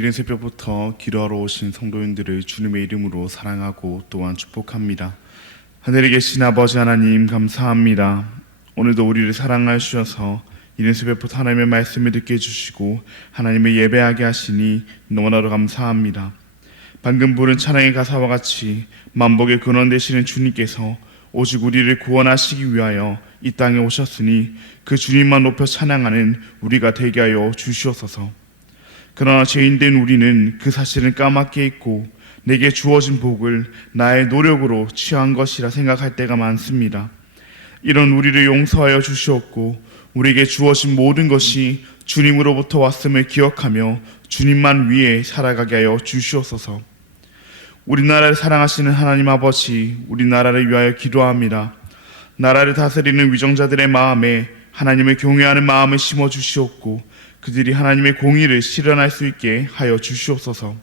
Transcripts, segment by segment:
이른 새벽부터 기도하러 오신 성도님들을 주님의 이름으로 사랑하고 또한 축복합니다. 하늘에 계신 아버지 하나님 감사합니다. 오늘도 우리를 사랑하여 주셔서 이른 새벽부터 하나님의 말씀을 듣게 해주시고 하나님을 예배하게 하시니 너무나도 감사합니다. 방금 부른 찬양의 가사와 같이 만복의 근원 되시는 주님께서 오직 우리를 구원하시기 위하여 이 땅에 오셨으니 그 주님만 높여 찬양하는 우리가 되게 하여 주시옵소서. 그러나 죄인된 우리는 그 사실을 까맣게 잊고 내게 주어진 복을 나의 노력으로 취한 것이라 생각할 때가 많습니다. 이런 우리를 용서하여 주시옵고 우리에게 주어진 모든 것이 주님으로부터 왔음을 기억하며 주님만 위해 살아가게 하여 주시옵소서. 우리나라를 사랑하시는 하나님 아버지, 우리나라를 위하여 기도합니다. 나라를 다스리는 위정자들의 마음에 하나님을 경외하는 마음을 심어 주시옵고 그들이 하나님의 공의를 실현할 수 있게 하여 주시옵소서.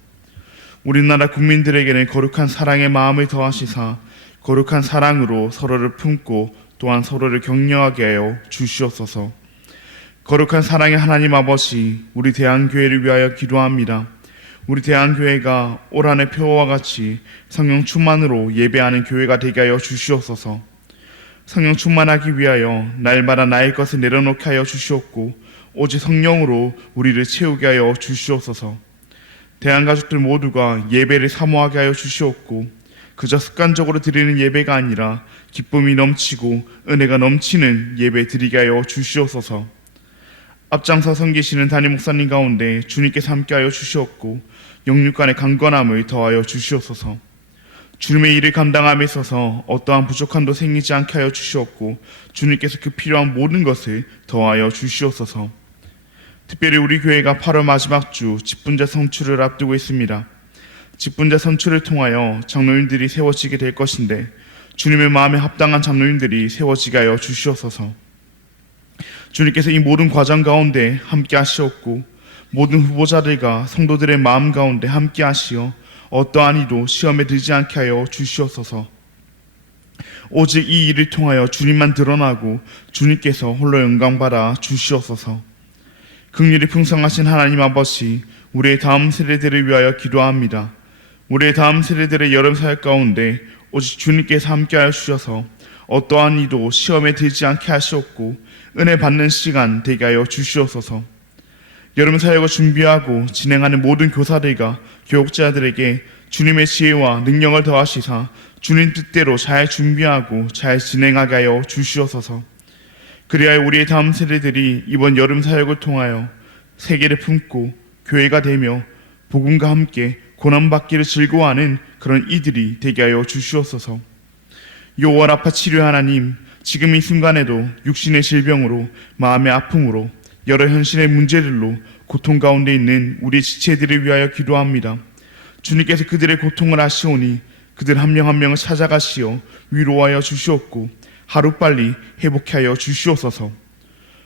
우리나라 국민들에게는 거룩한 사랑의 마음을 더하시사 거룩한 사랑으로 서로를 품고 또한 서로를 격려하게 하여 주시옵소서. 거룩한 사랑의 하나님 아버지, 우리 대한교회를 위하여 기도합니다. 우리 대한교회가 올 한해 표어와 같이 성령 충만으로 예배하는 교회가 되게 하여 주시옵소서. 성령 충만하기 위하여 날마다 나의 것을 내려놓게 하여 주시옵고 오직 성령으로 우리를 채우게 하여 주시옵소서. 대한가족들 모두가 예배를 사모하게 하여 주시옵고 그저 습관적으로 드리는 예배가 아니라 기쁨이 넘치고 은혜가 넘치는 예배 드리게 하여 주시옵소서. 앞장서 섬기시는 담임 목사님 가운데 주님께서 함께하여 주시옵고 영육간의 강건함을 더하여 주시옵소서. 주님의 일을 감당함에 있어서 어떠한 부족함도 생기지 않게 하여 주시옵고 주님께서 그 필요한 모든 것을 더하여 주시옵소서. 특별히 우리 교회가 8월 마지막 주 직분자 선출을 앞두고 있습니다. 직분자 선출을 통하여 장로님들이 세워지게 될 것인데 주님의 마음에 합당한 장로님들이 세워지게 하여 주시옵소서. 주님께서 이 모든 과정 가운데 함께 하시옵고 모든 후보자들과 성도들의 마음 가운데 함께 하시어 어떠한 이도 시험에 들지 않게 하여 주시옵소서. 오직 이 일을 통하여 주님만 드러나고 주님께서 홀로 영광받아 주시옵소서. 긍휼이 풍성하신 하나님 아버지, 우리의 다음 세대들을 위하여 기도합니다. 우리의 다음 세대들의 여름 사역 가운데 오직 주님께서 함께하여 주셔서 어떠한 이도 시험에 들지 않게 하시옵고 은혜 받는 시간 되게 하여 주시옵소서. 여름 사역을 준비하고 진행하는 모든 교사들과 교육자들에게 주님의 지혜와 능력을 더하시사 주님 뜻대로 잘 준비하고 잘 진행하게 하여 주시옵소서. 그리하여 우리의 다음 세대들이 이번 여름 사역을 통하여 세계를 품고 교회가 되며 복음과 함께 고난받기를 즐거워하는 그런 이들이 되게 하여 주시옵소서. 요월 아파 치료 하나님, 지금 이 순간에도 육신의 질병으로 마음의 아픔으로 여러 현실의 문제들로 고통 가운데 있는 우리 지체들을 위하여 기도합니다. 주님께서 그들의 고통을 아시오니 그들 한 명 한 명을 찾아가시어 위로하여 주시옵고 하루빨리 회복해 하여 주시옵소서.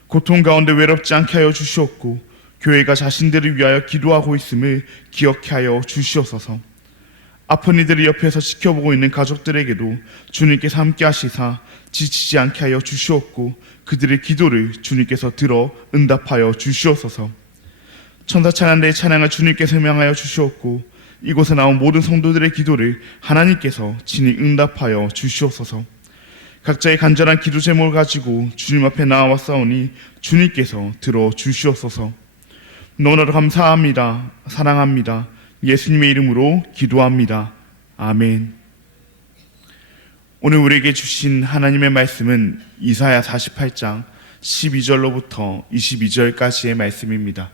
고통 가운데 외롭지 않게 하여 주시옵고 교회가 자신들을 위하여 기도하고 있음을 기억해 하여 주시옵소서. 아픈 이들을 옆에서 지켜보고 있는 가족들에게도 주님께서 함께 하시사 지치지 않게 하여 주시옵고 그들의 기도를 주님께서 들어 응답하여 주시옵소서. 천사 찬양대의 찬양을 주님께서 명하여 주시옵고 이곳에 나온 모든 성도들의 기도를 하나님께서 친히 응답하여 주시옵소서. 각자의 간절한 기도 제목을 가지고 주님 앞에 나와왔사오니 주님께서 들어 주시옵소서. 너무나도 감사합니다. 사랑합니다. 예수님의 이름으로 기도합니다. 아멘. 오늘 우리에게 주신 하나님의 말씀은 이사야 48장 12절로부터 22절까지의 말씀입니다.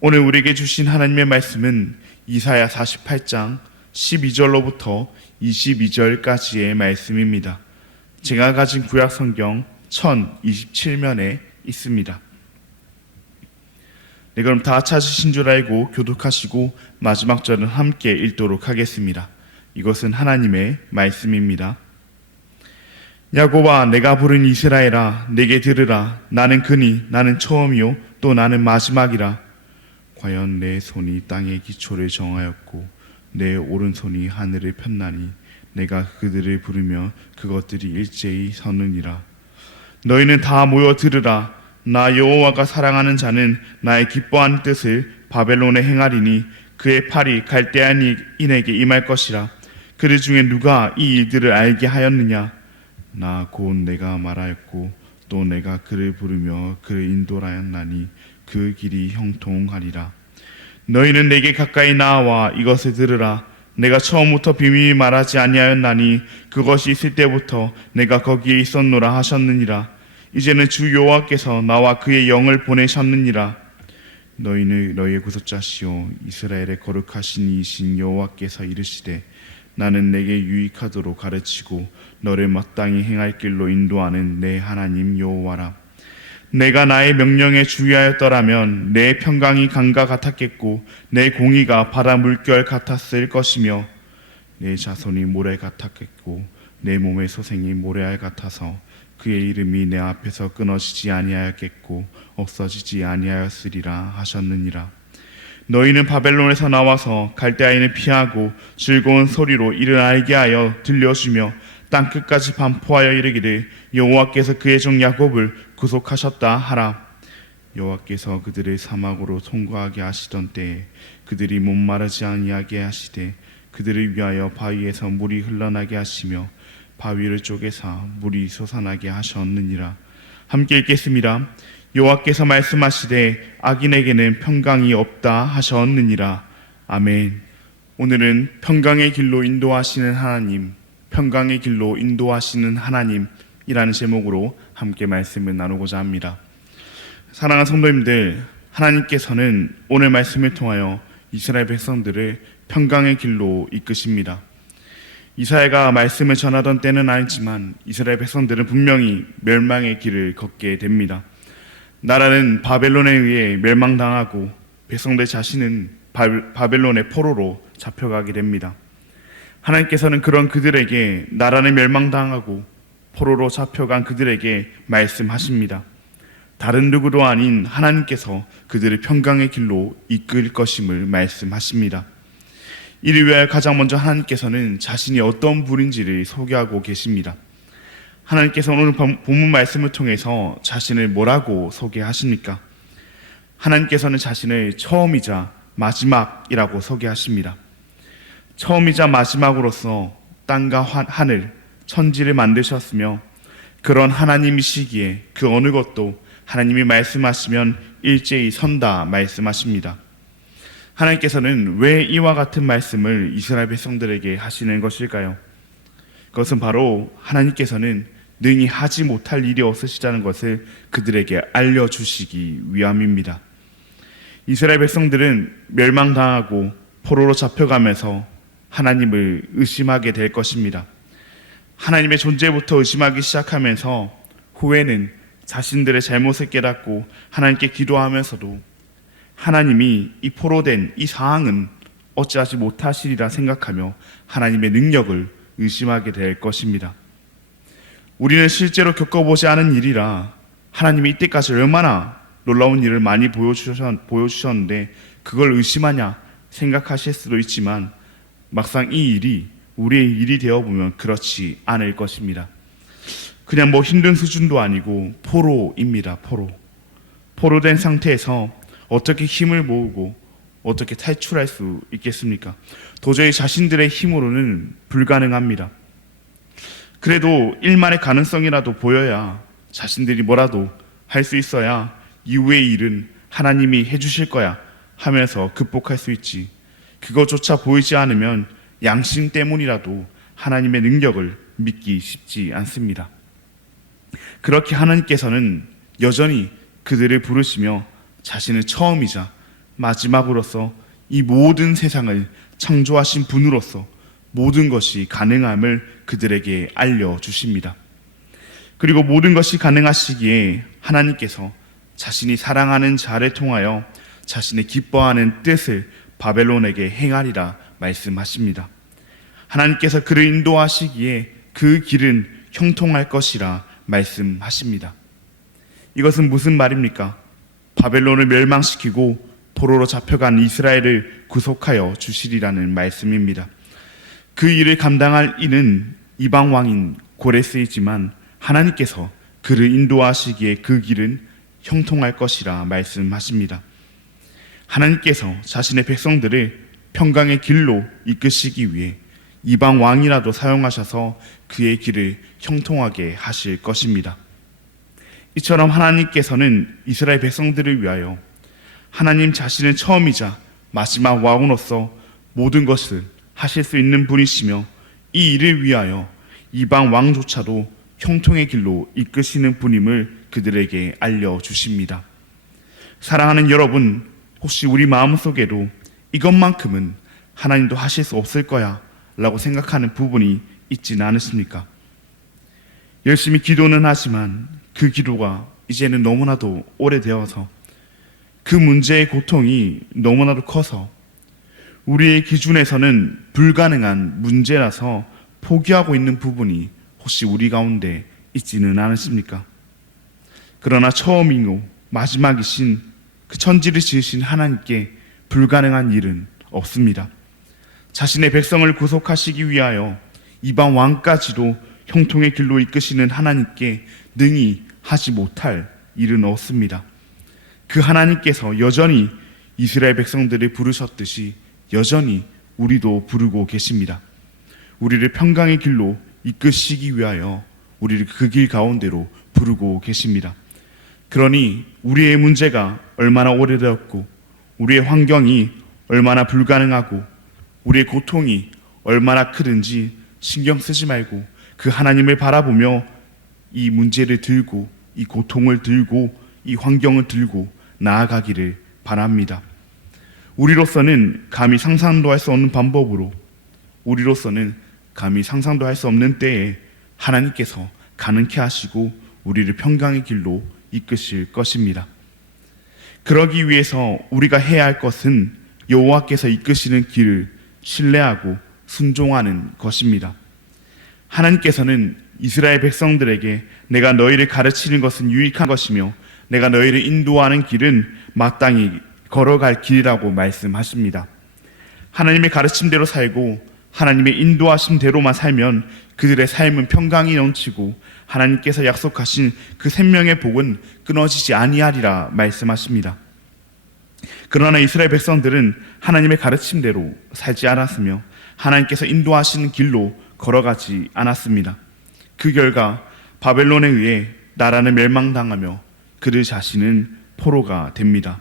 오늘 우리에게 주신 하나님의 말씀은 이사야 48장 12절로부터 22절까지의 말씀입니다. 제가 가진 구약 성경 1027면에 있습니다. 네, 그럼 다 찾으신 줄 알고 교독하시고 마지막 절은 함께 읽도록 하겠습니다. 이것은 하나님의 말씀입니다. 야곱아, 내가 부른 이스라엘아, 내게 들으라. 나는 그니 나는 처음이요 또 나는 마지막이라. 과연 내 손이 땅의 기초를 정하였고 내 오른손이 하늘을 폈나니 내가 그들을 부르며 그것들이 일제히 서느니라. 너희는 다 모여 들으라. 나 여호와가 사랑하는 자는 나의 기뻐하는 뜻을 바벨론에 행하리니 그의 팔이 갈대아인에게 임할 것이라. 그들 중에 누가 이 일들을 알게 하였느냐? 나 곧 내가 말하였고 또 내가 그를 부르며 그를 인도하였나니 그 길이 형통하리라. 너희는 내게 가까이 나와 이것을 들으라. 내가 처음부터 비밀히 말하지 아니하였나니 그것이 있을 때부터 내가 거기에 있었노라 하셨느니라. 이제는 주 여호와께서 나와 그의 영을 보내셨느니라. 너희는 너희의 구속자시오 이스라엘의 거룩하신 이신 여호와께서 이르시되 나는 내게 유익하도록 가르치고 너를 마땅히 행할 길로 인도하는 내 하나님 여호와라. 내가 나의 명령에 주의하였더라면 내 평강이 강과 같았겠고 내 공의가 바다 물결 같았을 것이며 내 자손이 모래 같았겠고 내 몸의 소생이 모래알 같아서 그의 이름이 내 앞에서 끊어지지 아니하였겠고 없어지지 아니하였으리라 하셨느니라. 너희는 바벨론에서 나와서 갈대아인을 피하고 즐거운 소리로 이를 알게 하여 들려주며 땅끝까지 반포하여 이르기를 여호와께서 그의 종 야곱을 구속하셨다 하라. 여호와께서 그들을 사막으로 통과하게 하시던 때에 그들이 목마르지 아니하게 하시되 그들을 위하여 바위에서 물이 흘러나게 하시며 바위를 쪼개사 물이 솟아나게 하셨느니라. 함께 읽겠습니다. 여호와께서 말씀하시되 악인에게는 평강이 없다 하셨느니라. 아멘. 오늘은 평강의 길로 인도하시는 하나님, 평강의 길로 인도하시는 하나님이라는 제목으로 함께 말씀을 나누고자 합니다. 사랑하는 성도님들, 하나님께서는 오늘 말씀을 통하여 이스라엘 백성들을 평강의 길로 이끄십니다. 이사야가 말씀을 전하던 때는 아니지만 이스라엘 백성들은 분명히 멸망의 길을 걷게 됩니다. 나라는 바벨론에 의해 멸망당하고 백성들 자신은 바벨론의 포로로 잡혀가게 됩니다. 하나님께서는 그런 그들에게 나라는 멸망당하고 포로로 잡혀간 그들에게 말씀하십니다. 다른 누구도 아닌 하나님께서 그들을 평강의 길로 이끌 것임을 말씀하십니다. 이를 위하여 가장 먼저 하나님께서는 자신이 어떤 분인지를 소개하고 계십니다. 하나님께서 오늘 본문 말씀을 통해서 자신을 뭐라고 소개하십니까? 하나님께서는 자신을 처음이자 마지막이라고 소개하십니다. 처음이자 마지막으로서 땅과 하늘, 천지를 만드셨으며 그런 하나님이시기에 그 어느 것도 하나님이 말씀하시면 일제히 선다 말씀하십니다. 하나님께서는 왜 이와 같은 말씀을 이스라엘 백성들에게 하시는 것일까요? 그것은 바로 하나님께서는 능히 하지 못할 일이 없으시다는 것을 그들에게 알려주시기 위함입니다. 이스라엘 백성들은 멸망당하고 포로로 잡혀가면서 하나님을 의심하게 될 것입니다. 하나님의 존재부터 의심하기 시작하면서 후에는 자신들의 잘못을 깨닫고 하나님께 기도하면서도 하나님이 이 포로된 이 상황은 어찌하지 못하시리라 생각하며 하나님의 능력을 의심하게 될 것입니다. 우리는 실제로 겪어보지 않은 일이라 하나님이 이때까지 얼마나 놀라운 일을 많이 보여주셨는데 그걸 의심하냐 생각하실 수도 있지만 막상 이 일이 우리의 일이 되어보면 그렇지 않을 것입니다. 그냥 힘든 수준도 아니고 포로입니다. 포로된 상태에서 어떻게 힘을 모으고 어떻게 탈출할 수 있겠습니까? 도저히 자신들의 힘으로는 불가능합니다. 그래도 일만의 가능성이라도 보여야 자신들이 뭐라도 할 수 있어야 이후의 일은 하나님이 해주실 거야 하면서 극복할 수 있지. 그것조차 보이지 않으면 양심 때문이라도 하나님의 능력을 믿기 쉽지 않습니다. 그렇게 하나님께서는 여전히 그들을 부르시며 자신의 처음이자 마지막으로서 이 모든 세상을 창조하신 분으로서 모든 것이 가능함을 그들에게 알려주십니다. 그리고 모든 것이 가능하시기에 하나님께서 자신이 사랑하는 자를 통하여 자신의 기뻐하는 뜻을 바벨론에게 행하리라 말씀하십니다. 하나님께서 그를 인도하시기에 그 길은 형통할 것이라 말씀하십니다. 이것은 무슨 말입니까? 바벨론을 멸망시키고 포로로 잡혀간 이스라엘을 구속하여 주시리라는 말씀입니다. 그 일을 감당할 이는 이방 왕인 고레스이지만 하나님께서 그를 인도하시기에 그 길은 형통할 것이라 말씀하십니다. 하나님께서 자신의 백성들을 평강의 길로 이끄시기 위해 이방 왕이라도 사용하셔서 그의 길을 형통하게 하실 것입니다. 이처럼 하나님께서는 이스라엘 백성들을 위하여 하나님 자신은 처음이자 마지막 왕으로서 모든 것을 하실 수 있는 분이시며, 이 일을 위하여 이방 왕조차도 형통의 길로 이끄시는 분임을 그들에게 알려주십니다. 사랑하는 여러분, 혹시 우리 마음속에도 이것만큼은 하나님도 하실 수 없을 거야 라고 생각하는 부분이 있지는 않으십니까? 열심히 기도는 하지만 그 기도가 이제는 너무나도 오래되어서 그 문제의 고통이 너무나도 커서 우리의 기준에서는 불가능한 문제라서 포기하고 있는 부분이 혹시 우리 가운데 있지는 않으십니까? 그러나 처음이고 마지막이신 그 천지를 지으신 하나님께 불가능한 일은 없습니다. 자신의 백성을 구속하시기 위하여 이방 왕까지도 형통의 길로 이끄시는 하나님께 능히 하지 못할 일은 없습니다. 그 하나님께서 여전히 이스라엘 백성들을 부르셨듯이 여전히 우리도 부르고 계십니다. 우리를 평강의 길로 이끄시기 위하여 우리를 그 길 가운데로 부르고 계십니다. 그러니 우리의 문제가 얼마나 오래되었고 우리의 환경이 얼마나 불가능하고 우리의 고통이 얼마나 크든지 신경 쓰지 말고 그 하나님을 바라보며 이 문제를 들고 이 고통을 들고 이 환경을 들고 나아가기를 바랍니다. 우리로서는 감히 상상도 할 수 없는 방법으로, 우리로서는 감히 상상도 할 수 없는 때에 하나님께서 가능케 하시고 우리를 평강의 길로 이끄실 것입니다. 그러기 위해서 우리가 해야 할 것은 여호와께서 이끄시는 길을 신뢰하고 순종하는 것입니다. 하나님께서는 이스라엘 백성들에게 내가 너희를 가르치는 것은 유익한 것이며 내가 너희를 인도하는 길은 마땅히 걸어갈 길이라고 말씀하십니다. 하나님의 가르침대로 살고 하나님의 인도하심대로만 살면 그들의 삶은 평강이 넘치고 하나님께서 약속하신 그 생명의 복은 끊어지지 아니하리라 말씀하십니다. 그러나 이스라엘 백성들은 하나님의 가르침대로 살지 않았으며 하나님께서 인도하시는 길로 걸어가지 않았습니다. 그 결과 바벨론에 의해 나라는 멸망당하며 그들 자신은 포로가 됩니다.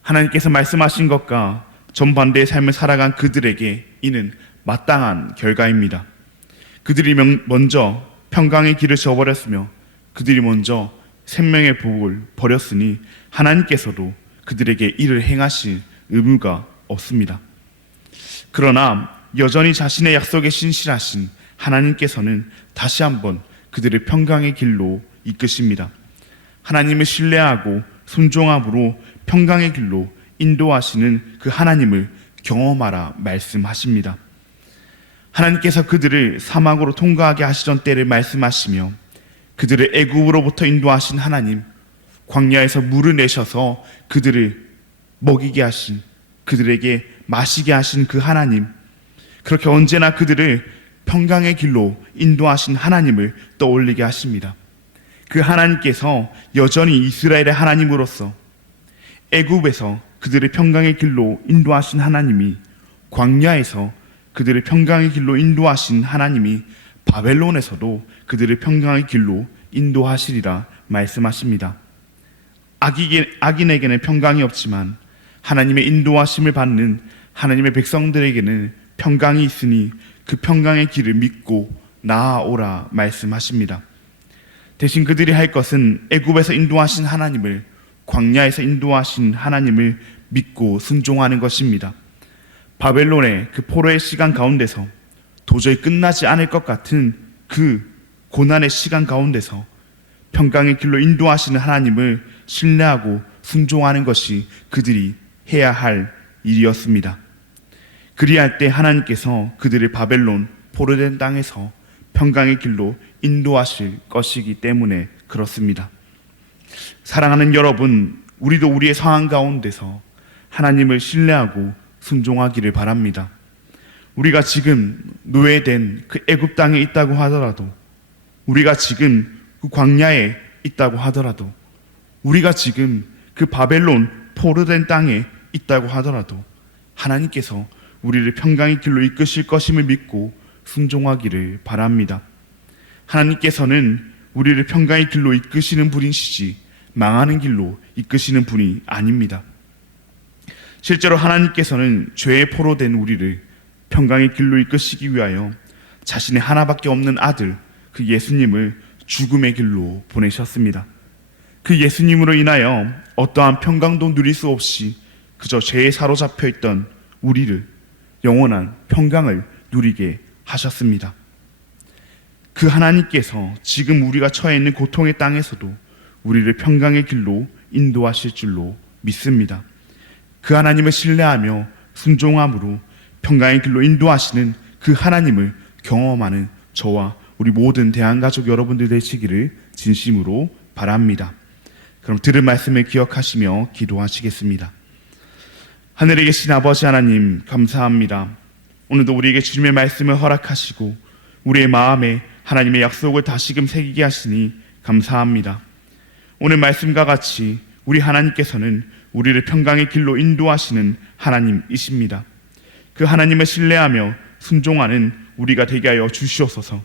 하나님께서 말씀하신 것과 정반대의 삶을 살아간 그들에게 이는 마땅한 결과입니다. 그들이 먼저 평강의 길을 저버렸으며 그들이 먼저 생명의 복을 버렸으니 하나님께서도 그들에게 이를 행하실 의무가 없습니다. 그러나 여전히 자신의 약속에 신실하신 하나님께서는 다시 한번 그들을 평강의 길로 이끄십니다. 하나님을 신뢰하고 순종함으로 평강의 길로 인도하시는 그 하나님을 경험하라 말씀하십니다. 하나님께서 그들을 사막으로 통과하게 하시던 때를 말씀하시며 그들을 애굽으로부터 인도하신 하나님, 광야에서 물을 내셔서 그들을 먹이게 하신, 그들에게 마시게 하신 그 하나님, 그렇게 언제나 그들을 평강의 길로 인도하신 하나님을 떠올리게 하십니다. 그 하나님께서 여전히 이스라엘의 하나님으로서 애굽에서 그들을 평강의 길로 인도하신 하나님이, 광야에서 그들을 평강의 길로 인도하신 하나님이 바벨론에서도 그들을 평강의 길로 인도하시리라 말씀하십니다. 악인에게는 평강이 없지만 하나님의 인도하심을 받는 하나님의 백성들에게는 평강이 있으니 그 평강의 길을 믿고 나아오라 말씀하십니다. 대신 그들이 할 것은 애굽에서 인도하신 하나님을, 광야에서 인도하신 하나님을 믿고 순종하는 것입니다. 바벨론의 그 포로의 시간 가운데서 도저히 끝나지 않을 것 같은 그 고난의 시간 가운데서 평강의 길로 인도하시는 하나님을 신뢰하고 순종하는 것이 그들이 해야 할 일이었습니다. 그리할 때 하나님께서 그들을 바벨론 포로된 땅에서 평강의 길로 인도하실 것이기 때문에 그렇습니다. 사랑하는 여러분, 우리도 우리의 상황 가운데서 하나님을 신뢰하고 순종하기를 바랍니다. 우리가 지금 노예된 그 애굽 땅에 있다고 하더라도, 우리가 지금 그 광야에 있다고 하더라도, 우리가 지금 그 바벨론 포로된 땅에 있다고 하더라도 하나님께서 우리를 평강의 길로 이끄실 것임을 믿고 순종하기를 바랍니다. 하나님께서는 우리를 평강의 길로 이끄시는 분이시지 망하는 길로 이끄시는 분이 아닙니다. 실제로 하나님께서는 죄에 포로된 우리를 평강의 길로 이끄시기 위하여 자신의 하나밖에 없는 아들 그 예수님을 죽음의 길로 보내셨습니다. 그 예수님으로 인하여 어떠한 평강도 누릴 수 없이 그저 죄에 사로잡혀 있던 우리를 영원한 평강을 누리게 하셨습니다. 그 하나님께서 지금 우리가 처해 있는 고통의 땅에서도 우리를 평강의 길로 인도하실 줄로 믿습니다. 그 하나님을 신뢰하며 순종함으로 평강의 길로 인도하시는 그 하나님을 경험하는 저와 우리 모든 대한가족 여러분들 되시기를 진심으로 바랍니다. 그럼 들은 말씀을 기억하시며 기도하시겠습니다. 하늘에 계신 아버지 하나님, 감사합니다. 오늘도 우리에게 주님의 말씀을 허락하시고 우리의 마음에 하나님의 약속을 다시금 새기게 하시니 감사합니다. 오늘 말씀과 같이 우리 하나님께서는 우리를 평강의 길로 인도하시는 하나님이십니다. 그 하나님을 신뢰하며 순종하는 우리가 되게 하여 주시옵소서.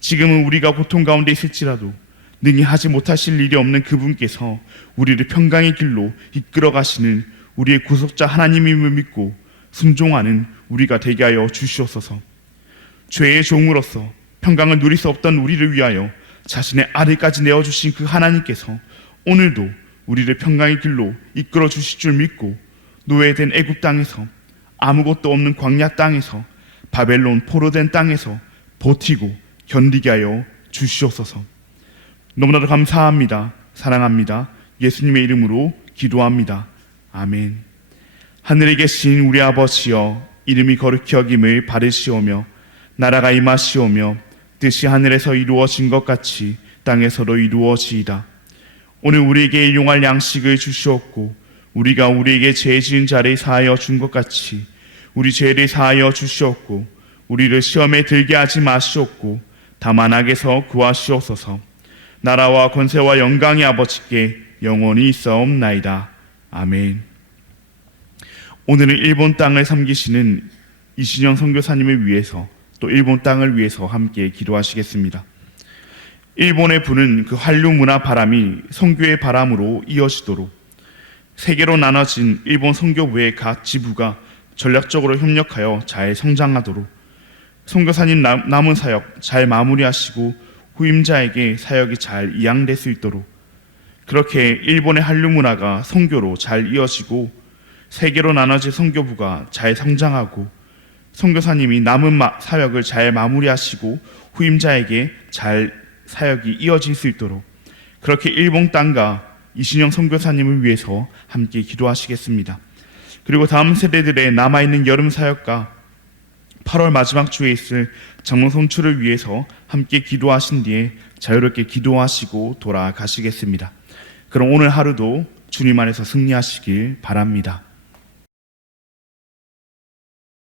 지금은 우리가 고통 가운데 있을지라도 능히 하지 못하실 일이 없는 그분께서 우리를 평강의 길로 이끌어 가시는 우리의 구속자 하나님임을 믿고 순종하는 우리가 되게 하여 주시옵소서. 죄의 종으로서 평강을 누릴 수 없던 우리를 위하여 자신의 아들까지 내어주신 그 하나님께서 오늘도 우리를 평강의 길로 이끌어 주실 줄 믿고 노예된 애굽 땅에서, 아무것도 없는 광야 땅에서, 바벨론 포로된 땅에서 버티고 견디게 하여 주시옵소서. 너무나도 감사합니다. 사랑합니다. 예수님의 이름으로 기도합니다. 아멘. 하늘에 계신 우리 아버지여, 이름이 거룩히 여김을 받으시오며 나라가 임하시오며 뜻이 하늘에서 이루어진 것 같이 땅에서도 이루어지이다. 오늘 우리에게 일용할 양식을 주시옵고 우리가 우리에게 죄 지은 자를 사하여 준 것 같이 우리 죄를 사하여 주시옵고 우리를 시험에 들게 하지 마시옵고 다만 악에서 구하시옵소서. 나라와 권세와 영광이 아버지께 영원히 있사옵나이다. 아멘. 오늘은 일본 땅을 섬기시는 이신영 선교사님을 위해서 또 일본 땅을 위해서 함께 기도하시겠습니다. 일본의 부는 그 한류 문화 바람이 선교의 바람으로 이어지도록 세계로 나눠진 일본 선교부의 각 지부가 전략적으로 협력하여 잘 성장하도록 선교사님 남은 사역 잘 마무리하시고 후임자에게 사역이 잘 이양될 수 있도록 그렇게 일본의 한류 문화가 선교로 잘 이어지고 세계로 나눠진 선교부가 잘 성장하고 선교사님이 남은 사역을 잘 마무리하시고 후임자에게 잘 사역이 이어질 수 있도록 그렇게 일본 땅과 이신영 선교사님을 위해서 함께 기도하시겠습니다. 그리고 다음 세대들의 남아있는 여름 사역과 8월 마지막 주에 있을 장로 선출을 위해서 함께 기도하신 뒤에 자유롭게 기도하시고 돌아가시겠습니다. 그럼 오늘 하루도 주님 안에서 승리하시길 바랍니다.